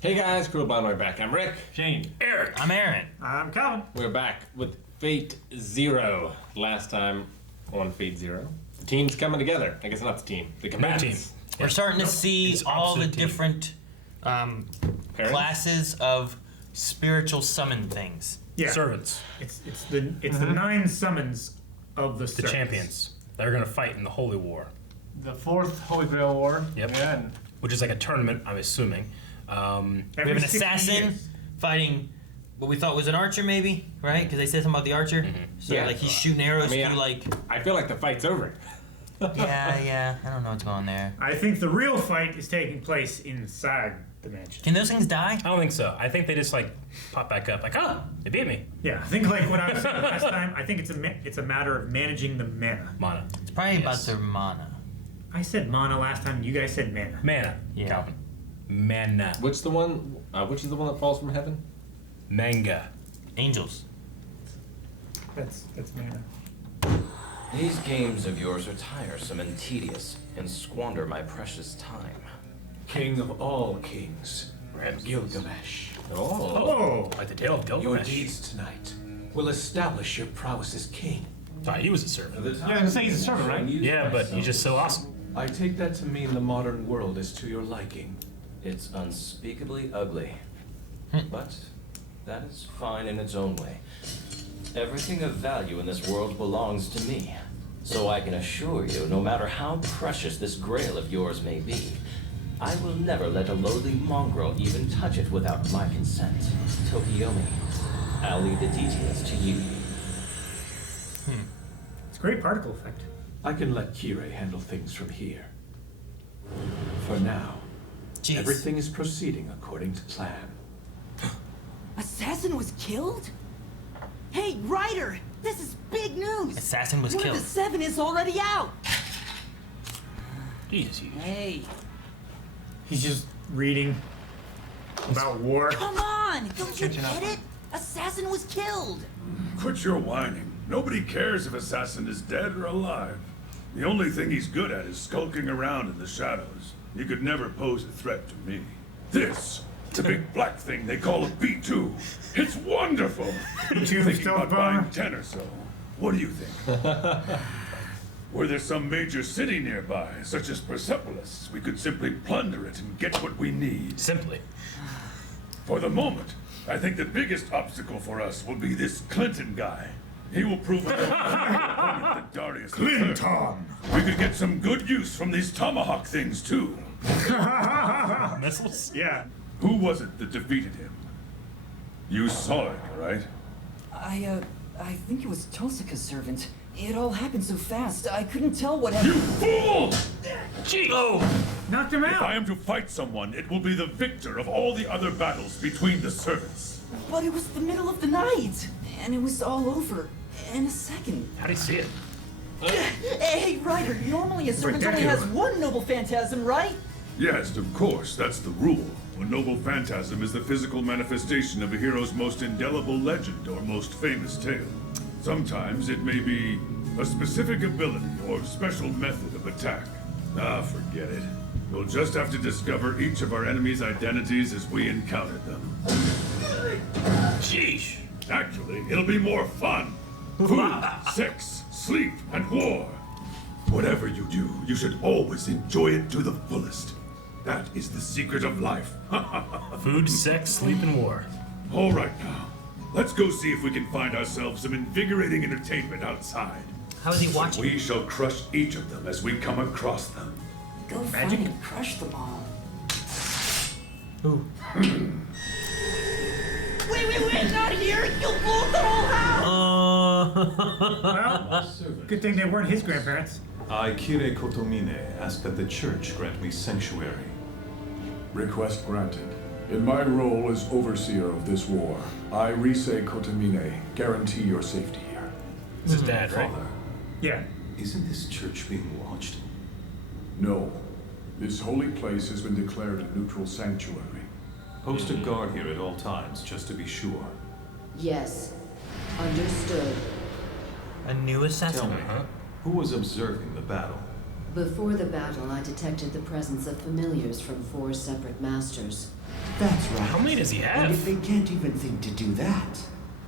Hey guys, Cruel Blind back. I'm Rick. Shane. Eric. I'm Aaron. I'm Calvin. We're back with Fate Zero. Last time on Fate Zero. The team's coming together. I guess not the team. The combatants. We're starting to see all the different classes of spiritual summon things. Yeah. Servants. It's the 9 summons of the The servants. champions. They're going to fight in the Holy War. The 4th Holy Grail War. Yep. Yeah, and Which is like a tournament, I'm assuming. We have Every an 60 assassin years. fighting what we thought was an archer, maybe, right? Because they said something about the archer. So Yeah. like he's shooting arrows through like. I feel like the fight's over. Yeah. I don't know what's going on there. I think the real fight is taking place inside the mansion. Can those things die? I don't think so. I think they just like pop back up, like, oh, they beat me. Yeah, I think like what I was saying last time. I think it's a matter of managing the mana. Mana. It's probably about their mana. I said mana last time. You guys said mana. Mana. Yeah. Calvin. Mana. Which is the one that falls from heaven? Manga. Angels. That's mana. These games of yours are tiresome and tedious, and squander my precious time. King of all kings, Gilgamesh. Oh, Like the tale of Your Gilgamesh. deeds tonight will establish your prowess as king. Sorry, he was a servant. yeah, I was gonna say he's a servant, right? Yeah, but he's just so awesome. I take that to mean the modern world is to your liking. It's unspeakably ugly. But that is fine in its own way. Everything of value in this world belongs to me. So I can assure you, no matter how precious this grail of yours may be, I will never let a lowly mongrel even touch it without my consent. Tokiomi, I'll leave the details to you. it's a great particle effect. I can let Kirei handle things from here. For now, Jeez. everything is proceeding according to plan. Assassin was killed? Hey, Ryder! This is big news! Assassin was One killed. of the 7 is already out! Jeez, you. Hey, He's just reading about war. come on! Don't you get it? Assassin was killed! Quit your whining. Nobody cares if Assassin is dead or alive. The only thing he's good at is skulking around in the shadows. He could never pose a threat to me. This, the big black thing they call a B2. It's wonderful. Thinking about buying 10 or so. What do you think? Were there some major city nearby, such as Persepolis, we could simply plunder it and get what we need. Simply. For the moment, I think the biggest obstacle for us will be this Clinton guy. He will prove a opponent than Darius Clinton. We could get some good use from these tomahawk things too. Missiles? Yeah. Who was it that defeated him? You saw it, right? I think it was Tosika's servant. It all happened so fast, I couldn't tell what You happened. fool! Gee! Oh! Knocked him If I out. am to fight someone, it will be the victor of all the other battles between the servants. But it was the middle of the night, and it was all over in a second. How do you see it? Hey, Ryder, normally a servant only Ridiculous. has one noble phantasm, right? Yes, of course, that's the rule. A noble phantasm is the physical manifestation of a hero's most indelible legend or most famous tale. Sometimes it may be a specific ability or special method of attack. Ah, forget it. We'll just have to discover each of our enemies' identities as we encounter them. Sheesh! Actually, it'll be more fun. Food, sex, sleep, and war. Whatever you do, you should always enjoy it to the fullest. That is the secret of life. Food, sex, sleep, and war. All right now, let's go see if we can find ourselves some invigorating entertainment outside. How is he watching? We shall crush each of them as we come across them. Go find and crush them all. Ooh. Wait, not here! You'll blow up the whole house! Well, good thing they weren't his grandparents. I, Kirei Kotomine, ask that the church grant me sanctuary. Request granted. In my role as overseer of this war, I, Risei Kotomine, guarantee your safety here. This is Dad, right? Father, Yeah. isn't this church being watched? No. This holy place has been declared a neutral sanctuary. Post a guard here at all times, just to be sure. Yes. Understood. A new assassin. Tell me, who was observing the battle? Before the battle, I detected the presence of familiars from 4 separate masters. That's right. How many does he have? And if they can't even think to do that,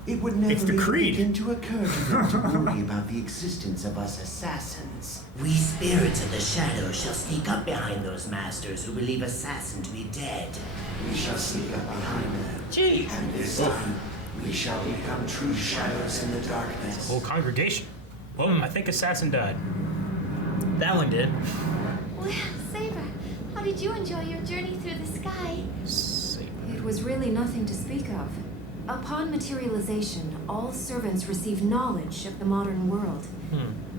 it would never It's the even creed. begin to occur to them to worry about the existence of us assassins. We spirits of the shadows shall sneak up behind those masters who believe assassin to be dead. We shall sneak up behind them. Jeez. And this time, we shall become true shadows in the darkness. Whole congregation. Well, I think assassin died. That one did. Well, Saber, how did you enjoy your journey through the sky? It was really nothing to speak of. Upon materialization, all servants receive knowledge of the modern world.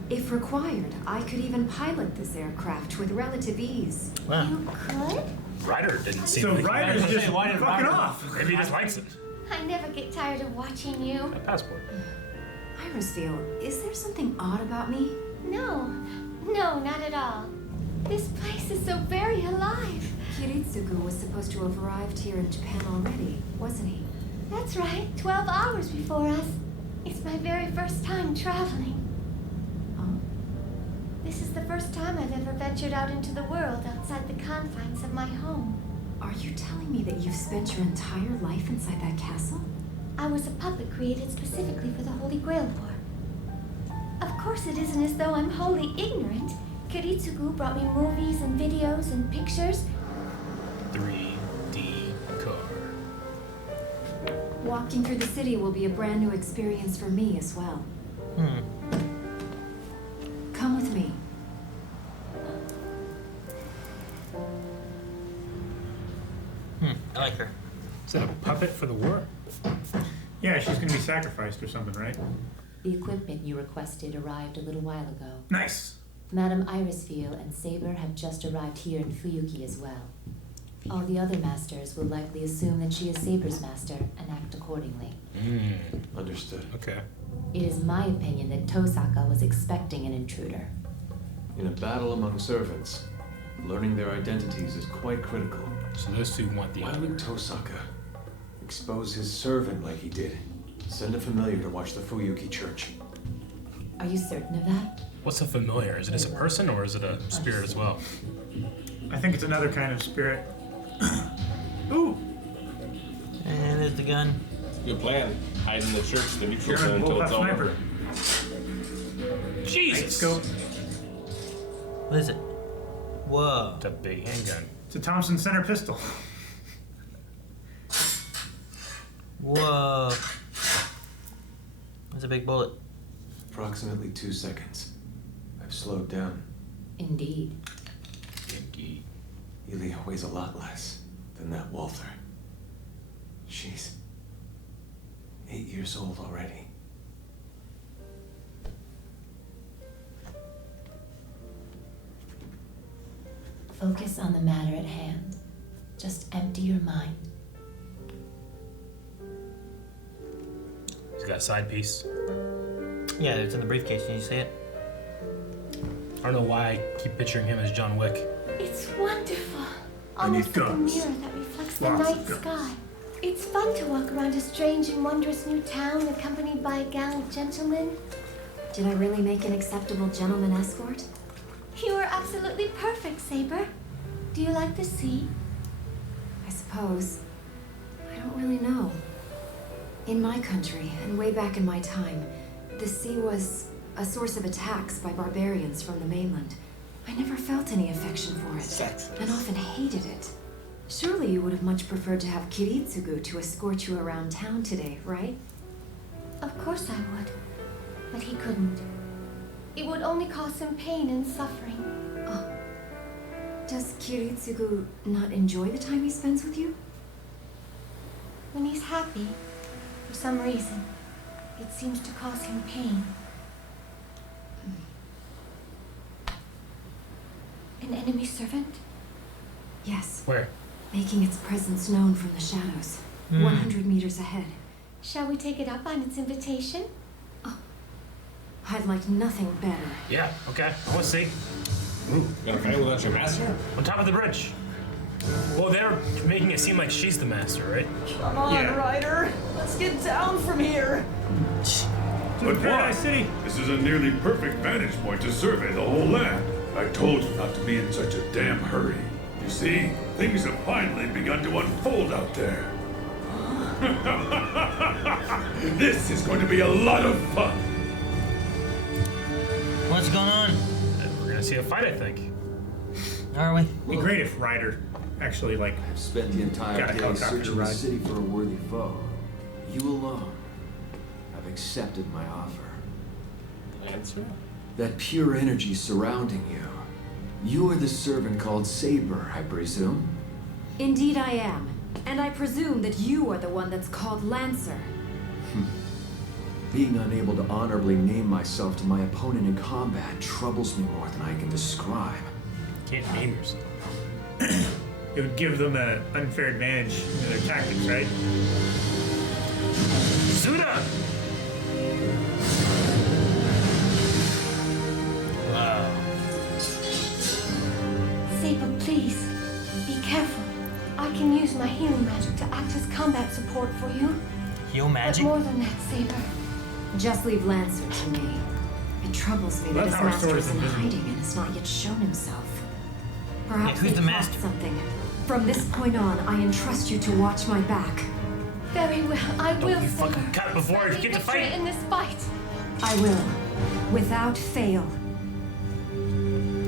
If required, I could even pilot this aircraft with relative ease. Wow. You could? Ryder didn't seem So like Ryder's just why did fucking Ryder- off. Maybe he just likes it. I never get tired of watching you. A passport. Irisfield, is there something odd about me? No, not at all. This place is so very alive. Kiritsugu was supposed to have arrived here in Japan already, wasn't he? That's right, 12 hours before us. It's my very first time traveling. Oh? This is the first time I've ever ventured out into the world outside the confines of my home. Are you telling me that you've spent your entire life inside that castle? I was a puppet created specifically for the Holy Grail War. Of course it isn't as though I'm wholly ignorant. Kiritsugu brought me movies and videos and pictures. 3D car. Walking through the city will be a brand new experience for me as well. Come with me. I like her. Is that a puppet for the war? Yeah, she's gonna be sacrificed or something, right? The equipment you requested arrived a little while ago. Nice. Madame Irisfield and Saber have just arrived here in Fuyuki as well. All the other masters will likely assume that she is Saber's master and act accordingly. Understood. Okay. It is my opinion that Tosaka was expecting an intruder. In a battle among servants, learning their identities is quite critical. So those two want the Why other. would Tosaka expose his servant like he did? Send a familiar to watch the Fuyuki church. Are you certain of that? What's a familiar? Is it just a person or is it a spirit as well? I think it's another kind of spirit. Ooh! And there's the gun. Good plan. Hide in the church, the neutral German zone until it's all sniper. over. Jesus! Scope. What is it? Whoa. It's a big handgun. It's a Thompson center pistol. Whoa. That's a big bullet. Approximately 2 seconds. I've slowed down. Indeed. Indeed. Ilya weighs a lot less than that Walther. She's 8 years old already. Focus on the matter at hand. Just empty your mind. He's got a side piece. Yeah, it's in the briefcase. Can you see it? I don't know why I keep picturing him as John Wick. It's wonderful. I need Almost like a guns. mirror that reflects the Lots of night guns. sky. It's fun to walk around a strange and wondrous new town accompanied by a gallant gentleman. Did I really make an acceptable gentleman escort? You are absolutely perfect, Saber. Do you like the sea? I suppose. I don't really know. In my country, and way back in my time, the sea was a source of attacks by barbarians from the mainland. I never felt any affection for it, and often hated it. Surely you would have much preferred to have Kiritsugu to escort you around town today, right? Of course I would. But he couldn't. It would only cause him pain and suffering. Oh. Does Kiritsugu not enjoy the time he spends with you? When he's happy, for some reason, it seems to cause him pain. An enemy servant? Yes. Where? Making its presence known from the shadows. 100 meters ahead. Shall we take it up on its invitation? I'd like nothing better. Yeah, okay. I want to see. Ooh, gonna fight without your master? On top of the bridge. Well, they're making it seem like she's the master, right? Come on, Yeah. Ryder. Let's get down from here. But why? Paradise City. This is a nearly perfect vantage point to survey the whole land. I told you not to be in such a damn hurry. You see, things have finally begun to unfold out there. This is going to be a lot of fun. What's going on? We're gonna see a fight, I think. Are we? It'd be great if Ryder actually like I've spent the entire got a day helicopter searching to the ride. city for a worthy foe. You alone have accepted my offer. Answer? That pure energy surrounding you. You are the servant called Saber, I presume? Indeed I am. And I presume that you are the one that's called Lancer. Being unable to honorably name myself to my opponent in combat troubles me more than I can describe. Can't name yourself. It would give them an unfair advantage in their tactics, right? Suda! Wow. Saber, please, be careful. I can use my healing magic to act as combat support for you. Heal But magic? more than that, Saber. Just leave Lancer to me. It troubles me that his That's how our master sword is is in invisible. hiding and has not yet shown himself. Perhaps Yeah, who's they the plot master? something. From this point on, I entrust you to watch my back. Very well, I will, you Saber. fucking cut before you get to Victory fight. in this fight. I will. Without fail.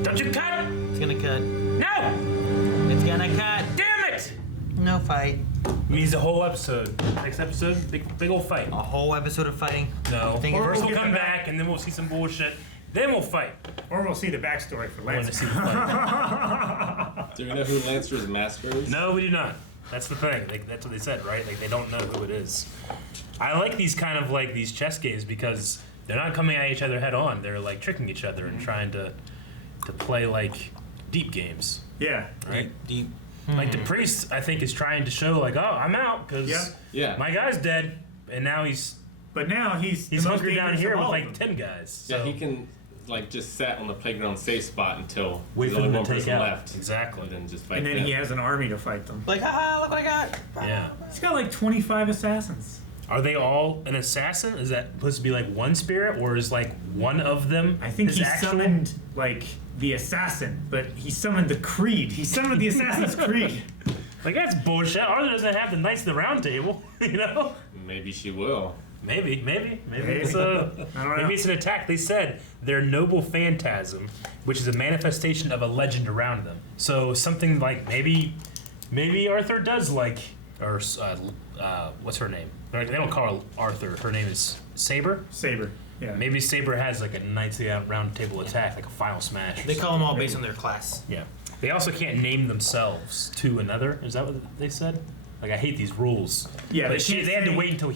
Don't you cut! It's gonna cut. No! It's gonna cut. Damn it! No fight. Means the whole episode. Next episode, big old fight. A whole episode of fighting. No. Think Or First we'll we'll get come the back and then we'll see some bullshit. Then we'll fight. Or we'll see the backstory for I want Lancer. to see the fight. Do we know who Lancer's master is? No, we do not. That's the thing. That's what they said, right? Like they don't know who it is. I like these kind of like these chess games because they're not coming at each other head on. They're like tricking each other and trying to play like deep games, Yeah. right? Deep. Like the priest, I think, is trying to show like, oh, I'm out because Yeah. my guy's dead, and now he's But now he's the most hunkered down dangerous here of with all like of them. 10 guys. Yeah, So he can like just sat on the playground safe spot until wait there's for only them one to take person out. left. Exactly. And then just fight And then them. he has an army to fight them. Like, haha, look what I got. Yeah. He's got like 25 assassins. Are they all an assassin? Is that supposed to be like one spirit, or is like one of them? I think his he actual? summoned like the assassin, but he summoned the Creed. He summoned the Assassin's Creed. Like that's bullshit. Arthur doesn't have the Knights of the Round Table, you know? Maybe she will. Maybe it's a I don't know. maybe it's an attack. They said their noble phantasm, which is a manifestation of a legend around them. So something like maybe Arthur does like, or what's her name? They don't call her Arthur. Her name is Saber. Saber. Yeah. Maybe Saber has like a Knights of the Round Table attack, like a final smash. They call them all based on their class. Yeah. They also can't name themselves to another. Is that what they said? Like, I hate these rules. Yeah, But they can't they had to say- wait until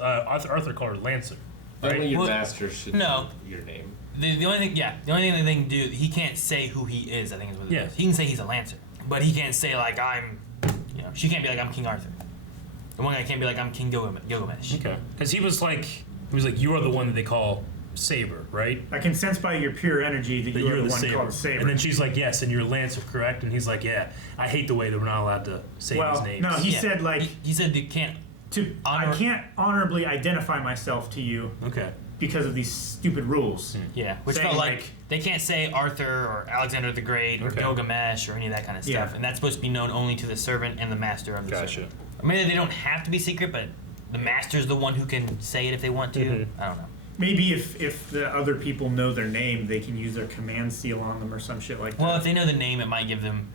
Arthur called her Lancer. Right? Only your Well, master should no. know your name. The only thing they can do, he can't say who he is. I think is what it Yeah. is. He can say he's a Lancer, but he can't say like I'm. You know, she can't be like I'm King Arthur. The one guy can't be like I'm King Gilgamesh. Okay. Because he was like, you are the one that they call Saber, right? I can sense by your pure energy that you're the one Saber. called Saber. And then she's like, yes, and you're Lancer, correct? And he's like, yeah. I hate the way that we're not allowed to say his well, names. no, he Yeah. said like He said they can't. I can't honorably identify myself to you Okay. because of these stupid rules. Yeah, which Saying, felt like they can't say Arthur or Alexander the Great or Okay. Gilgamesh or any of that kind of stuff, Yeah. and that's supposed to be known only to the servant and the master of the servant. I mean, they don't have to be secret, but the master's the one who can say it if they want to. I don't know. Maybe if the other people know their name, they can use their command seal on them or some shit like that. Well, if they know the name, it might give them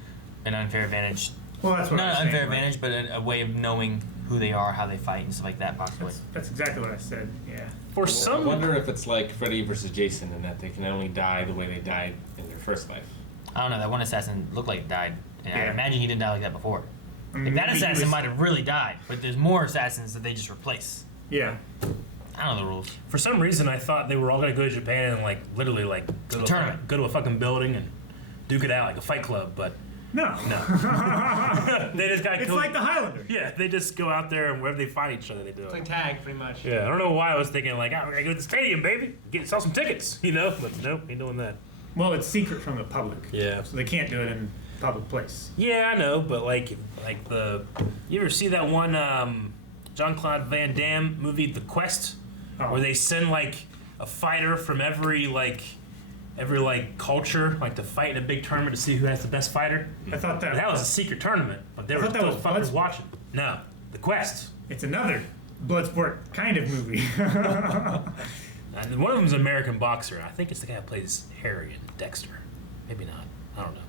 an unfair advantage. Well, that's what Not I'm an saying, unfair like- advantage, but a way of knowing who they are, how they fight, and stuff like that, possibly. That's exactly what I said. Yeah. I wonder if it's like Freddy versus Jason in that they can only die the way they died in their first life. I don't know. That one assassin looked like he died, and I Yeah. imagine he didn't die like that before. Like, that maybe he assassin was- might have really died, but there's more assassins that they just replace. Yeah. I don't know the rules. For some reason, I thought they were all gonna go to Japan and like literally like go to a fucking building and duke it out like a fight club, but No. they just got. It's like the Highlander. Yeah, they just go out there and wherever they find each other, they do It's it. like tag, pretty much. Yeah, I don't know why I was thinking like, we're gonna go to the stadium, baby, sell some tickets, you know, but nope, ain't doing that. Well, it's secret from the public. Yeah. So they can't do it in public place. Yeah, I know, but like you ever see that one Jean-Claude Van Damme movie, The Quest, where they send like a fighter from every like every like culture like to fight in a big tournament to see who has the best fighter. I thought that was a secret tournament, but there were that was fuckers watching. No, The Quest. It's another Bloodsport kind of movie. And one of them's an American boxer. I think it's the guy who plays Harry in Dexter. Maybe not. I don't know.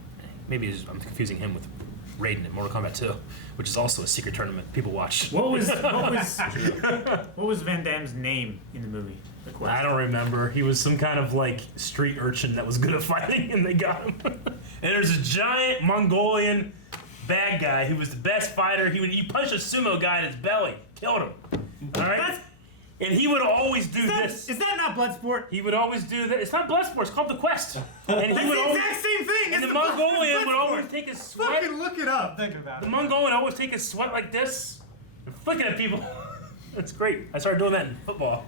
Maybe I'm confusing him with Raiden in Mortal Kombat 2, which is also a secret tournament people watch. What was Van Damme's name in the movie? The Quest? I don't remember. He was some kind of like street urchin that was good at fighting, and they got him. And there's a giant Mongolian bad guy who was the best fighter. He punched a sumo guy in his belly, killed him. All right. And he would always do this. Is that not Bloodsport? He would always do that. It's not Bloodsport. It's called The Quest. And That's the exact same thing. And the Mongolian would always take his sweat. Fucking look it up. Thinking about The Mongolian would always take his sweat like this, and flicking at people. That's great. I started doing that in football.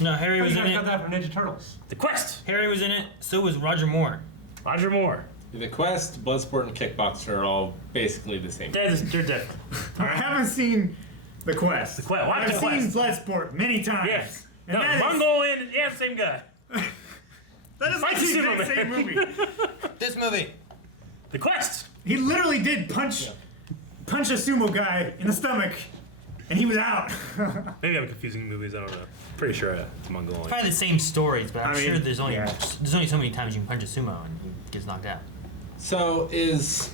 No, Harry was in it. got that from Ninja Turtles. The Quest. Harry was in it. So was Roger Moore. Roger Moore. The Quest, Bloodsport, and Kickboxer are all basically the same. They're different. I haven't seen The Quest. The Quest. Watch I've The Quest. seen Bloodsport many times. Yes. And No, that is- Mongolian. Yeah, same guy. That is like Fight the the exact Superman. same movie. This movie. The Quest. He literally did punch a sumo guy in the stomach, and he was out. Maybe I'm confusing movies. I don't know. Pretty sure it's Mongolian. Probably the same stories, but I'm I mean, sure there's only yeah. so many times you can punch a sumo and he gets knocked out. So is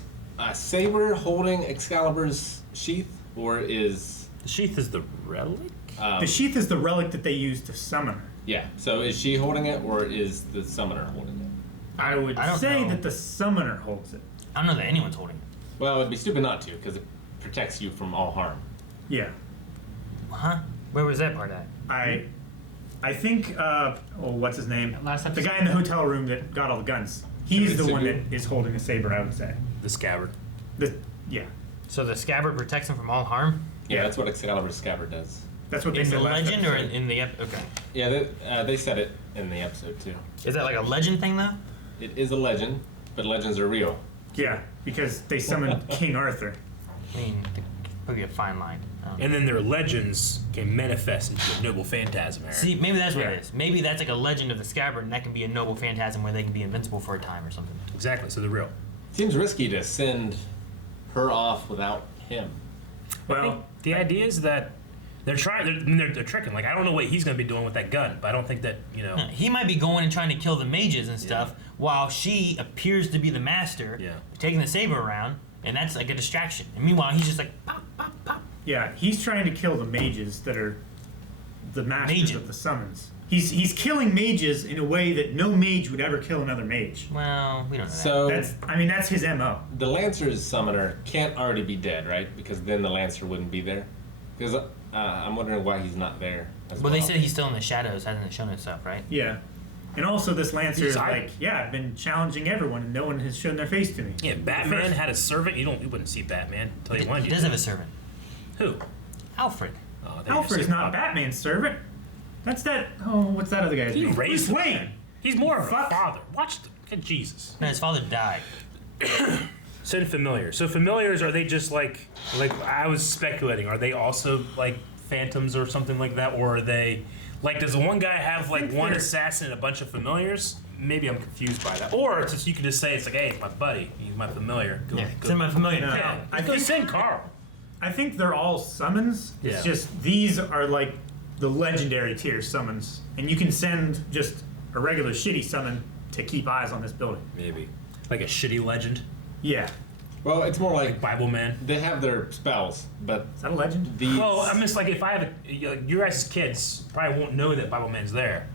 Saber holding Excalibur's sheath, or is The sheath is the relic? The sheath is the relic that they use to summon her. Yeah. So is she holding it, or is the summoner holding it? I would I don't say know. that the summoner holds it. I don't know that anyone's holding it. Well, it'd be stupid not to, because it protects you from all harm. Yeah. Huh? Where was that part at? I think, what's his name? Last The episode. guy in the hotel room that got all the guns. He's the one Fuyuki. that is holding a saber, I would say. The scabbard. Yeah. So the scabbard protects him from all harm? Yeah, that's what Excalibur's scabbard does. That's what they In said the last legend or episode. in the okay? Yeah, they said it in the episode too. Is that like a legend thing though? It is a legend, but legends are real. Yeah, because they summoned King Arthur. I mean, probably a fine line. And then their legends can manifest into a noble phantasm. Aaron. See, maybe that's what Yeah. it is. Maybe that's like a legend of the scabbard, and that can be a noble phantasm where they can be invincible for a time or something. Exactly. So they're real. Seems risky to send her off without him. Well, The idea is that they're trying. They're tricking. Like I don't know what he's going to be doing with that gun, but I don't think that He might be going and trying to kill the mages and stuff, while she appears to be the master, taking the saber around, and that's like a distraction. And meanwhile, he's just like pop, pop, pop. yeah, he's trying to kill the mages that are the masters of the summons. He's killing mages in a way that no mage would ever kill another mage. Well, we don't know that. So That's his MO. the Lancer's summoner can't already be dead, right? Because then the Lancer wouldn't be there. Because I'm wondering why he's not there. Well, they said he's still in the shadows, hasn't shown itself, right? Yeah. And also this Lancer is He's like, I've been challenging everyone and no one has shown their face to me. Yeah, Batman had a servant. You wouldn't see Batman until he wanted He you. does have a servant. Who? Alfred. Oh, there Alfred's you not Batman's servant. That's that. Oh, what's that other guy's He name? raised Bruce him. Wayne. He's more of a father. Watch Jesus. No, his father died. Send familiars. So familiars, are they just like I was speculating? Are they also like phantoms or something like that, or are they like? Does the one guy have like one assassin and a bunch of familiars? Maybe I'm confused by that. Or it's just, you can just say it's like, hey, it's my buddy. He's my familiar. Go, send my familiar. No, Yeah, I go think- send Carl. I think they're all summons. It's Yeah. just these are like the legendary tier summons, and you can send just a regular shitty summon to keep eyes on this building. Maybe like a shitty legend. Yeah. Well, it's more like Bible man. they have their spells, but Is that a legend? these. Well, I'm just like if I have your guys' kids probably won't know that Bible man's there,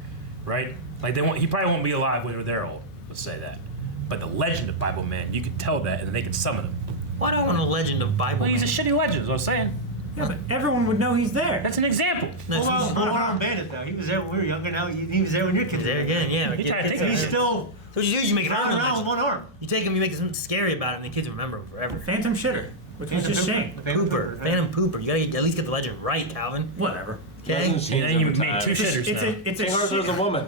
right? Like he probably won't be alive when they're old. Let's say that. But the legend of Bible man, you could tell that, and they could summon him. Why do I want a legend of Bible? Well, he's a Man? shitty legend. Is what I was saying. Yeah, but everyone would know he's there. That's an example. That's Well, Moron Bandit though. He was there when we were younger. Now he was there when your kids were there again, yeah. He tried to take He's it. still So what you do is you make it running urban around with legend. one arm. You take him, you make something scary about it, and the kids remember it forever. Phantom Shitter, which was just Shane. Pooper, Phantom Pooper. You gotta at least get the legend right, Calvin. Whatever. Okay. Legends change you over made time. two shitters It's now. a King Arthur's a woman.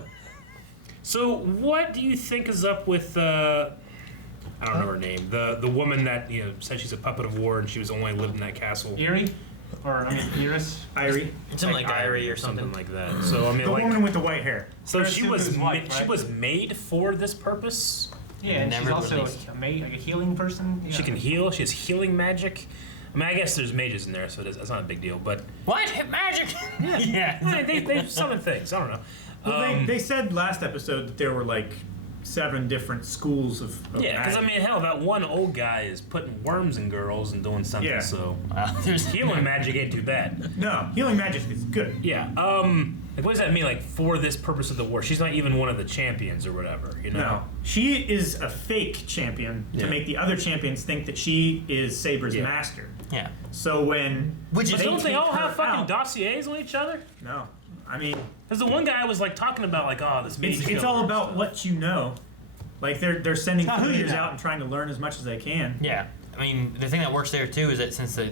So what do you think is up with I don't know her name, the woman that said she's a puppet of war and she was only lived in that castle? Eerie. or I mean, Iris. Irie. Something like Irie or something like that. So I mean, The like woman with the white hair. so she was Paris wife, she right? was made for this purpose. Yeah, and she's Never also released. like a healing person. Yeah. She can heal. She has healing magic. I mean, I guess there's mages in there, so that's not a big deal. But What? Magic? Yeah. they summon things. I don't know. Well, they said last episode that there were like 7 different schools of Yeah, because I magic. mean, hell, that one old guy is putting worms in girls and doing something. Yeah. So There's healing magic ain't too bad. No, healing magic is good. Yeah. Like, what does that mean? Like, for this purpose of the war, she's not even one of the champions or whatever. You know. No, she is a fake champion to Yeah. make the other champions think that she is Saber's Yeah. master. Yeah. So when Which But is don't they take all her have fucking out- dossiers on each other? No, I mean Because the one guy was like talking about like, oh, this mage. it's killed all her about and what you know. Like they're sending It's not who you familiars know. out and trying to learn as much as they can. Yeah. I mean, the thing that works there too is that since the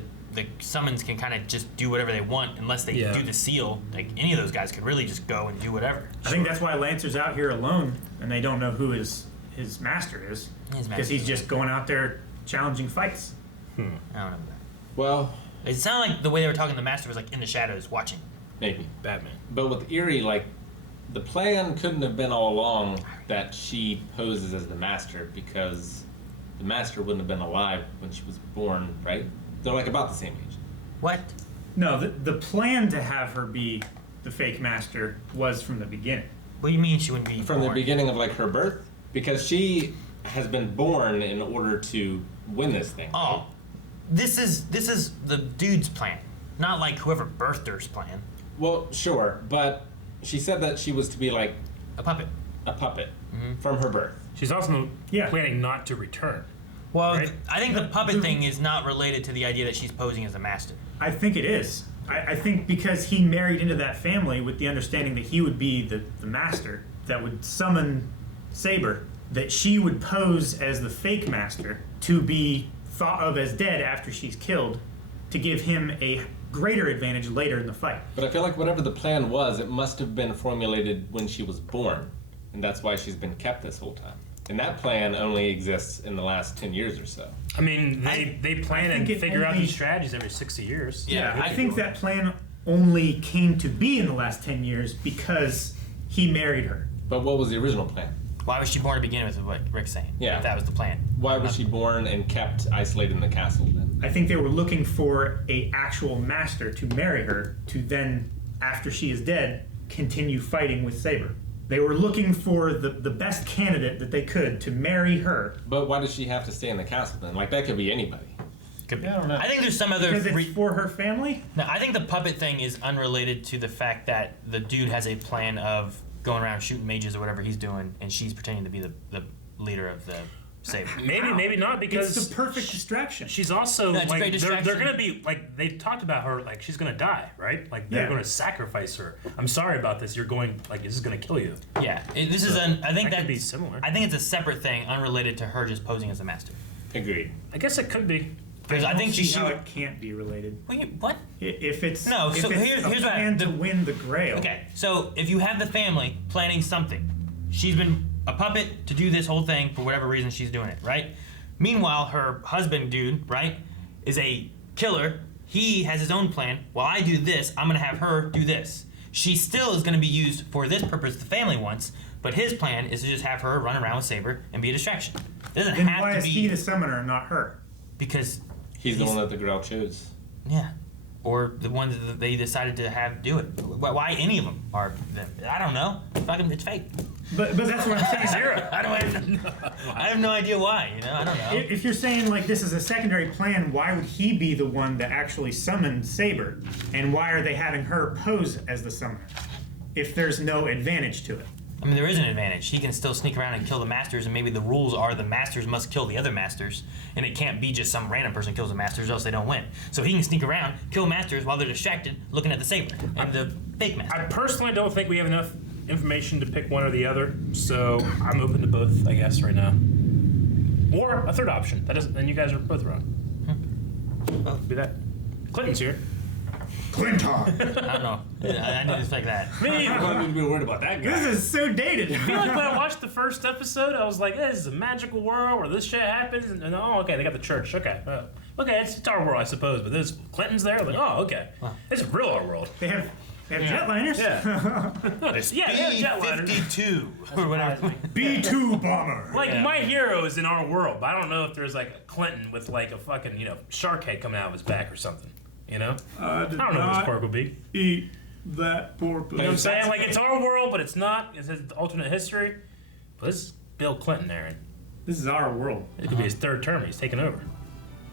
summons can kind of just do whatever they want unless they Yeah. do the seal, like any of those guys could really just go and do whatever. I think that's why Lancer's out here alone, and they don't know who his master is, His because master's he's just going out there challenging fights. I don't know. Well, It sounded like the way they were talking, the master was like in the shadows watching. maybe. Batman. But with Erie, like, the plan couldn't have been all along that she poses as the master, because the master wouldn't have been alive when she was born, right? They're like about the same age. What? No, the plan to have her be the fake master was from the beginning. What do you mean she wouldn't be From the born? beginning of like her birth, because she has been born in order to win this thing. Oh, this is the dude's plan, not like whoever birthed her's plan. Well, sure, but she said that she was to be like A puppet. a puppet from her birth. She's also Yeah. planning not to return. Well, Right? I think the puppet thing is not related to the idea that she's posing as a master. I think it is. I think because he married into that family with the understanding that he would be the master that would summon Saber, that she would pose as the fake master to be thought of as dead after she's killed, to give him a greater advantage later in the fight. But I feel like whatever the plan was, it must have been formulated when she was born, and that's why she's been kept this whole time. And that plan only exists in the last 10 years or so. I mean, they plan I and think it figure out only- these strategies every 60 years. Yeah, I think that plan only came to be in the last 10 years because he married her. But what was the original plan? Why was she born to begin with? Is what Rick's saying. Yeah. If that was the plan. Why was she born and kept isolated in the castle then? I think they were looking for a actual master to marry her, to then, after she is dead, continue fighting with Saber. They were looking for the best candidate that they could to marry her. But why does she have to stay in the castle then? Like, that could be anybody. Could be. Yeah, I don't know. I think there's some other. Because it's for her family? No, I think the puppet thing is unrelated to the fact that the dude has a plan of going around shooting mages or whatever he's doing, and she's pretending to be the leader of the Saber. Maybe not, because It's the perfect distraction. she's also No, it's a like great they're distraction. gonna be like they talked about her like she's gonna die, right? Like they're Yeah. gonna sacrifice her. I'm sorry about this. You're going like this is gonna kill you. Yeah, this is an. I think that that's could be similar. I think it's a separate thing, unrelated to her just posing as a master. Agreed. I guess it could be. Because I think see she. how it can't be related. What? If it's No, if so it's here's a what plan to win the Grail. Okay, so if you have the family planning something, she's been a puppet to do this whole thing for whatever reason she's doing it, right? Meanwhile, her husband, dude, right, is a killer. He has his own plan. While I do this, I'm gonna have her do this. She still is gonna be used for this purpose the family wants, but his plan is to just have her run around with Saber and be a distraction. It doesn't Then have why to is be he the summoner and not her? because He's the one that the Grail chose. yeah, or the one that they decided to have do it. Why any of them are them? I don't know. Fucking, it's fake. But that's what I'm saying. Zero. I have no idea why. You know, I don't know. If you're saying like this is a secondary plan, why would he be the one that actually summoned Saber? And why are they having her pose as the summoner? If there's no advantage to it. I mean, there is an advantage. He can still sneak around and kill the masters, and maybe the rules are the masters must kill the other masters, and it can't be just some random person kills the masters, else they don't win. So he can sneak around, kill masters while they're distracted, looking at the saber and the fake master. I personally don't think we have enough information to pick one or the other, so I'm open to both, I guess, right now. Or a third option. That doesn't. Then you guys are both wrong. Well, do that. Clinton's here. Clinton! I don't know. I didn't expect that. Me. I don't need to be worried about that guy. This is so dated. I feel like when I watched the first episode, I was like, "This is a magical world where this shit happens." And oh, okay, they got the church. Okay, okay, it's our world, I suppose, but this Clinton's there. Like, oh, okay, it's real our world. They have jetliners. Yeah, they have jetliners. B-52 or whatever. B-2 bomber. Like my hero is in our world, but I don't know if there's like a Clinton with like a fucking shark head coming out of his back or something. I don't know what his quirk would be. Eat that porpoise. You know what I'm saying? Like it's our world, but it's not. It's an alternate history. But this is Bill Clinton, Aaron. This is our world. It could be his third term. He's taking over.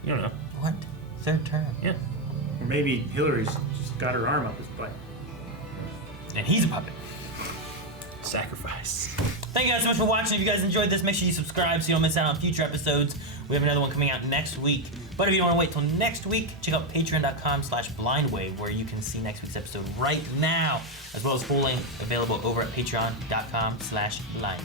You don't know. What? Third term? Yeah. Or maybe Hillary's just got her arm up his butt. And he's a puppet. Sacrifice. Thank you guys so much for watching. If you guys enjoyed this, make sure you subscribe so you don't miss out on future episodes. We have another one coming out next week. But if you don't want to wait till next week, check out patreon.com/blindwave where you can see next week's episode right now, as well as full length available over at patreon.com/blindwave.